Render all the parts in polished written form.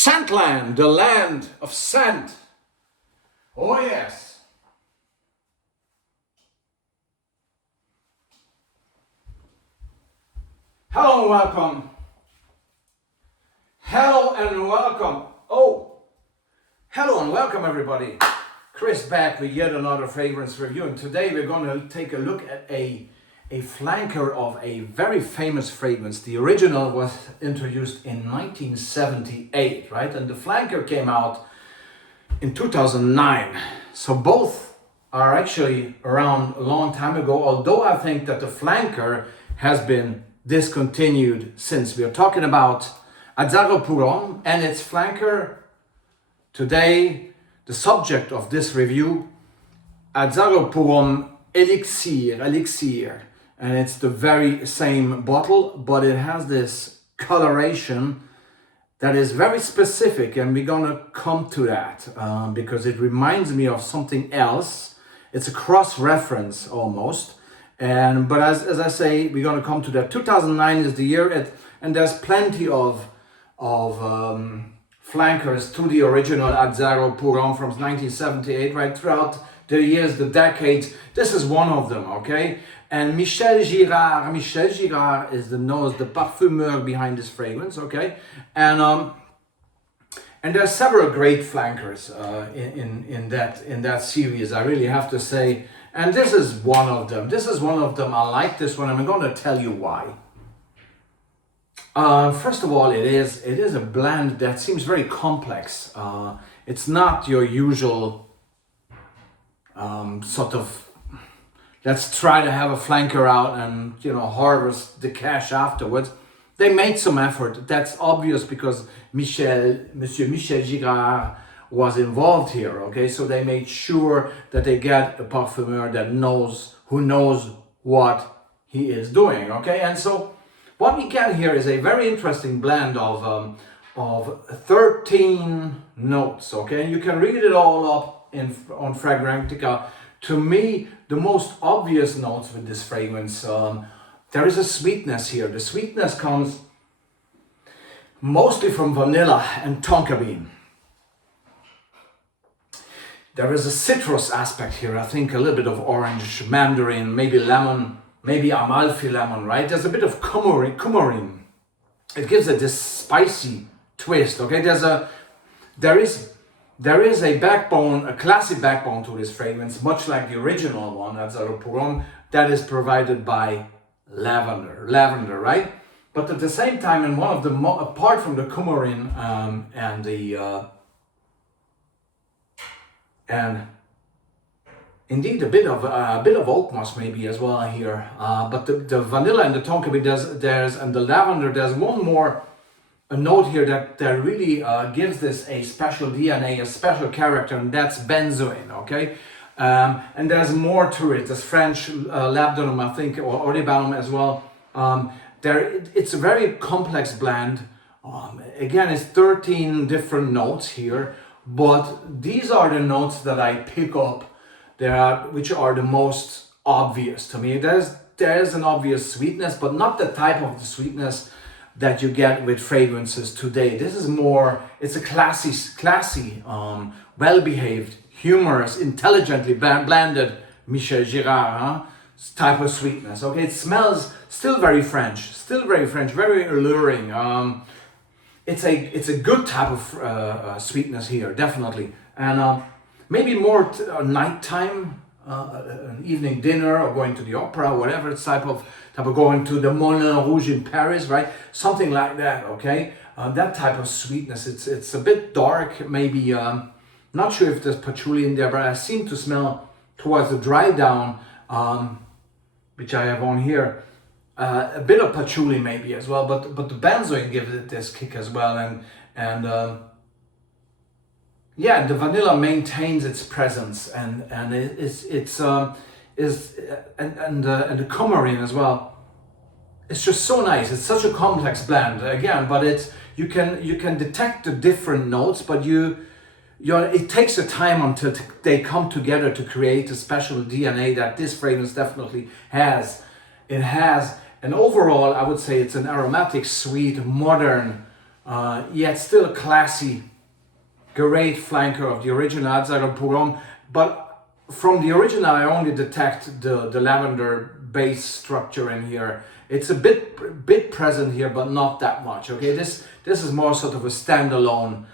Scentland, the land of scent. Oh yes. Hello and welcome. Hello and welcome. Hello and welcome everybody. Chris back with yet another fragrance review, and today we're going to take a look at a flanker of a very famous fragrance. The original was introduced in 1978, right? And the flanker came out in 2009. So both are actually around a long time ago, although I think that the flanker has been discontinued since. We are talking about Azzaro Pour Homme and its flanker. Today, the subject of this review, Azzaro Pour Homme Elixir. And it's the very same bottle, but it has this coloration that is very specific, and we're gonna come to that because it reminds me of something else. It's a cross-reference almost, but as I say, we're gonna come to that. 2009 is the year, and there's plenty of flankers to the original Azzaro Pour Homme from 1978, right throughout the years, the decades. This is one of them, okay? And Michel Girard is the nose, the perfumer behind this fragrance, okay? And there's several great flankers in that series, I really have to say. And this is one of them. I like this one, and I'm going to tell you why. First of all, it is a blend that seems very complex. It's not your usual sort of, let's try to have a flanker out and, harvest the cash afterwards. They made some effort. That's obvious because Monsieur Michel Girard was involved here, okay? So they made sure that they get a parfumeur who knows what he is doing, okay? And so what we get here is a very interesting blend of 13 notes, okay? You can read it all up on Fragrantica. To me, the most obvious notes with this fragrance, there is a sweetness here. The sweetness comes mostly from vanilla and tonka bean. There is a citrus aspect here. I think a little bit of orange, mandarin, maybe lemon, maybe Amalfi lemon, right? There's a bit of coumarin. It gives it this spicy twist, okay? There is a backbone, a classic backbone to this fragrance, much like the original one, Azzaro Pour Homme, that is provided by lavender, right? But at the same time, in one of the apart from the coumarin and indeed a bit of oak moss maybe as well here, but the vanilla and the tonka bean and the lavender, there's one more. A note here that really gives this a special DNA, a special character, and that's benzoin, okay? And there's more to it. There's French labdanum, I think, or olibanum as well. It's a very complex blend. Again, it's 13 different notes here, but these are the notes that I pick up, which are the most obvious to me. There's an obvious sweetness, but not the type of the sweetness that you get with fragrances today. This is more, it's a classy, well-behaved, humorous, intelligently blended Michel Girard type of sweetness. Okay, it smells still very French, very alluring. It's a good type of sweetness here, definitely. And maybe more nighttime, an evening dinner, or going to the opera, whatever. It's type of going to the Moulin Rouge in Paris, right? Something like that, okay? That type of sweetness. It's a bit dark, maybe. Not sure if there's patchouli in there, but I seem to smell towards the dry down, which I have on here, a bit of patchouli maybe as well. But the benzoin gives it this kick as well, and yeah, the vanilla maintains its presence, and the coumarin as well. It's just so nice. It's such a complex blend again, but you can detect the different notes, but it takes a time until they come together to create a special DNA that this fragrance definitely has. It has, and overall, I would say it's an aromatic, sweet, modern yet still a classy, great flanker of the original Azzaro Pour Homme. But from the original, I only detect the lavender base structure in here. It's a bit present here, but not that much. Okay, this is more sort of a standalone.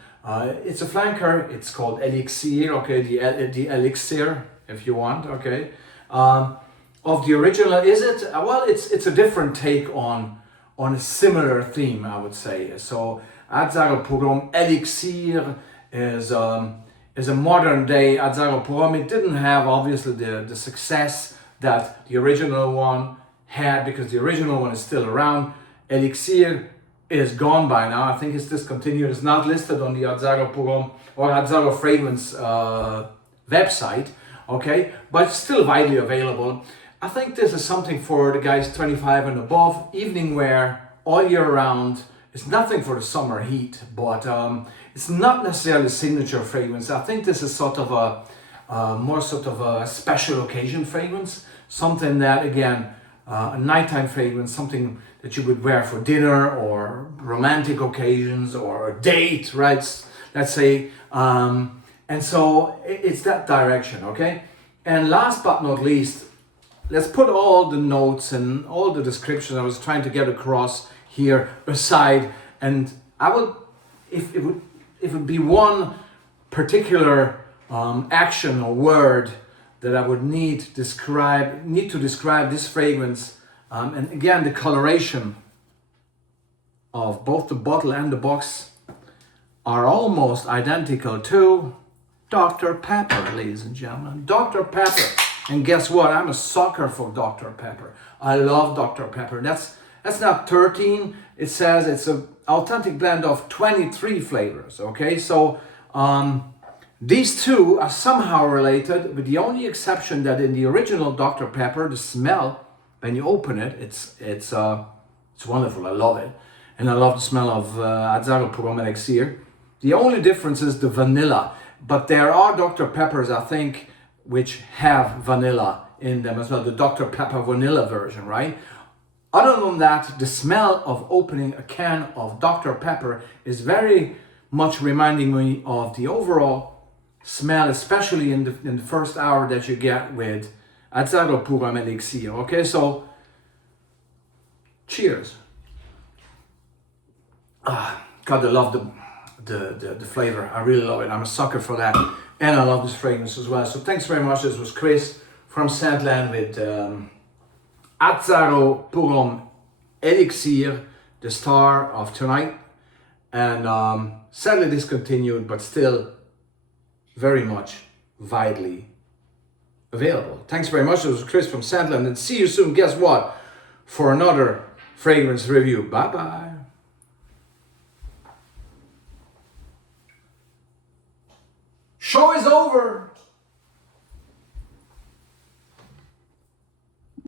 It's a flanker. It's called Elixir. Okay, the Elixir, if you want. Okay, of the original. Is it? Well, it's a different take on a similar theme, I would say. So Azzaro Pour Homme Elixir is a modern day Azzaro Pour Homme. It didn't have obviously the success that the original one had, because the original one is still around. Elixir is gone by now. I think it's discontinued. It's not listed on the Azzaro Pour Homme or Azzaro Fragrance website. Okay, but it's still widely available. I think this is something for the guys 25 and above, evening wear, all year round. It's nothing for the summer heat, but it's not necessarily a signature fragrance. I think this is sort of a more sort of a special occasion fragrance, something that, again, a nighttime fragrance, something that you would wear for dinner or romantic occasions or a date, right? Let's say, and so it's that direction, okay? And last but not least, let's put all the notes and all the description I was trying to get across here aside, and I would, if it would be one particular action or word that I would need to describe this fragrance, and again, the coloration of both the bottle and the box are almost identical to Dr. Pepper, ladies and gentlemen. Dr. Pepper. And guess what? I'm a sucker for Dr. Pepper. I love Dr. Pepper. That's not 13. It says it's an authentic blend of 23 flavors. Okay, so these two are somehow related, with the only exception that in the original Dr. Pepper, the smell, when you open it, it's wonderful. I love it. And I love the smell of Azzaro Pour Homme Elixir. The only difference is the vanilla. But there are Dr. Peppers, I think, which have vanilla in them as well. The Dr. Pepper vanilla version, right? Other than that, the smell of opening a can of Dr. Pepper is very much reminding me of the overall smell, especially in the first hour that you get with Azzaro Pour Homme Elixir. Okay, so cheers. God, I love the flavor. I really love it. I'm a sucker for that. And I love this fragrance as well. So thanks very much. This was Chris from Sandland with Azzaro Pour Homme Elixir, the star of tonight. And sadly discontinued, but still very much widely available. Thanks very much. This was Chris from Sandland. And see you soon, guess what? For another fragrance review. Bye-bye. Show is over.